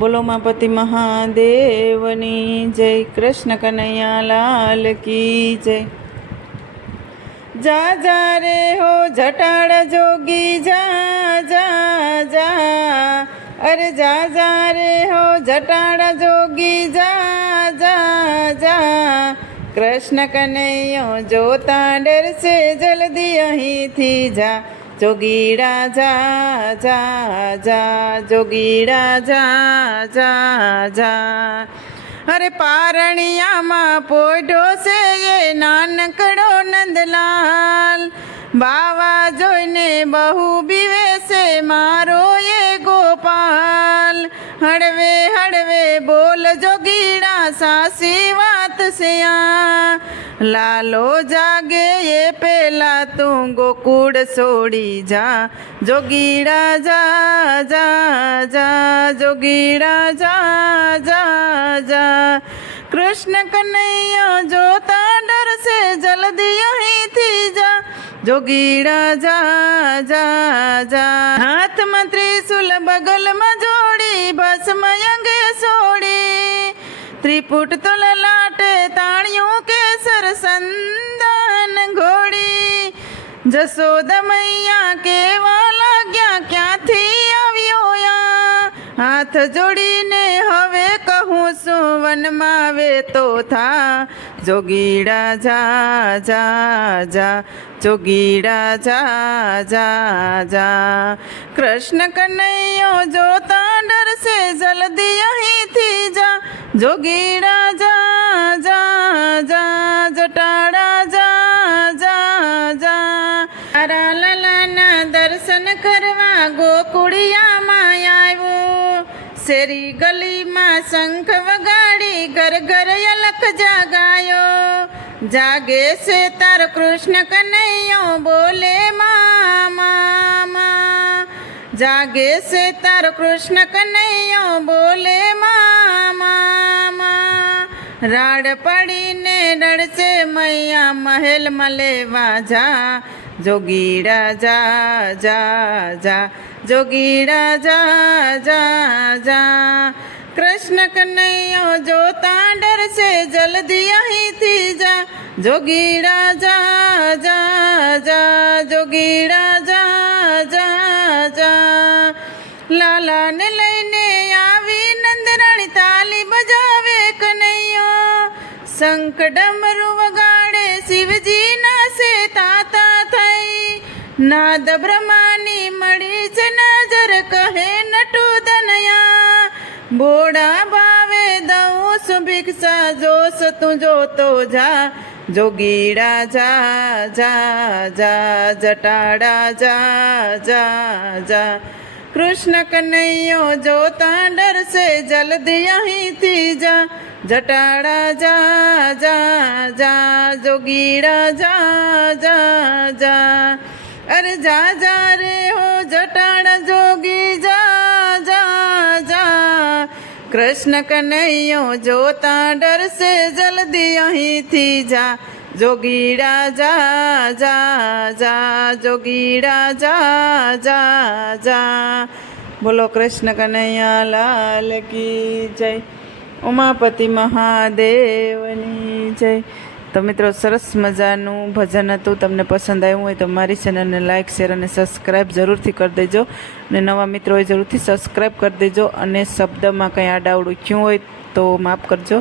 બોલો માપતિ મહાદેવની જય. કૃષ્ણ કનૈયા લાલ કી જય. જા જા રે હો જટાળ જોગી જા જા જા, અરે જા જા રે હો જટાળ જોગી જા જા જા. કૃષ્ણ કનૈયો જોતા ડરશે જલ્દી અહીંથી જા. જોગીડા જા જા જા, જોગીડા જા જા જા. અરે પારણિયામાં પોઢો છે એ નાનકડો નંદલાલ, બાવા જોઈને બહુ બીવે છે મારો એ ગોપાલ. હળવે હળવે બોલ જોગીડા સાસી વાત છે આ, લાલો જાગે એ પેલા તું ગોકુળ છોડી જા. જોગીડા જા જા જા, જોગીડા જા જા જા. કૃષ્ણ કનૈયો જોતા ડરશે જલ્દી અહીંથી જા. જોગીડા જા જા જા. હાથમાં ત્રિશુલ બગલમાં જોડી ભસ્મ અંગે સોડી, ત્રિપુટ તો લલાટે તાણ્યું કેસર સંદાન ઘોડી. જશોદા મૈયા કેવા લાગ્યા ક્યાંથી આવ્યો યા, હાથ જોડીને હવે કહું છું વનમાં વેતો થા. જોગીડા જા જા જા, જોગીડા જા જા જા. કૃષ્ણ કનૈયો જોતા ડરશે જલ્દી અહીંથી જા. જોગીડા જા જા જા, જટાડા જા જા જા. તારા લાલાના દર્શન કરવા ગોકુળિયામાં આવ્યો, શેરી ગલીમાં શંખ વગાડી ઘર ઘર અલખ જાગાયો. જાગે છે તાર કૃષ્ણ કનૈયો બોલે મામા, જાગે છે તાર કૃષ્ણ કનૈયો બોલે મામા. રાડ પડીને રડશે મૈયા મહેલમાં લેવા જા. જોગીડા જા જા જા, જોગીડા જા જા જા. કૃષ્ણ કનૈયો જોતા ડરશે જલ્દી અહીંથી જા. જોગીડા જા જા જા, જોગીડા જા જા જા. લાલાને લઈને આવી નંદરાણી તાલી બજાવે કનૈયો, શંખ ડમરું વગાડે શિવજી નાસે તાતા થઈ. નાદ બ્રહ્માની મળી છે નજર કહે નટુ દનયા, બોડા ભાવે દઉં છું ભિક્ષા જોશ તું જોતો જા. જોગીડા જા જા જા, જટાડા જા જા જા. કૃષ્ણ કનૈયો જોતા ડરશે જલ્દી અહીંથી જા. જટાડા જા જા જા, જોગીડા જા જા જા. અરે જા જા રે હો જટાડા જોગી જા જા જા. કૃષ્ણ કનૈયો જોતા ડરશે જલ્દી અહીંથી જા. જોગીડા જા જા જા, જોગીડા જા જા જા. બોલો કૃષ્ણ કનૈયા લાલ કી જય. ઉમાપતિ મહાદેવની જય. તો મિત્રો, સરસ મજાનું ભજન હતું. તમને પસંદ આવ્યું હોય તો મારી ચેનલને લાઇક, શેર અને સબસ્ક્રાઈબ જરૂરથી કરી દેજો. અને નવા મિત્રો હોય જરૂરથી સબસ્ક્રાઈબ કરી દેજો. અને શબ્દમાં કંઈ આડાવડું થયું હોય તો માફ કરજો.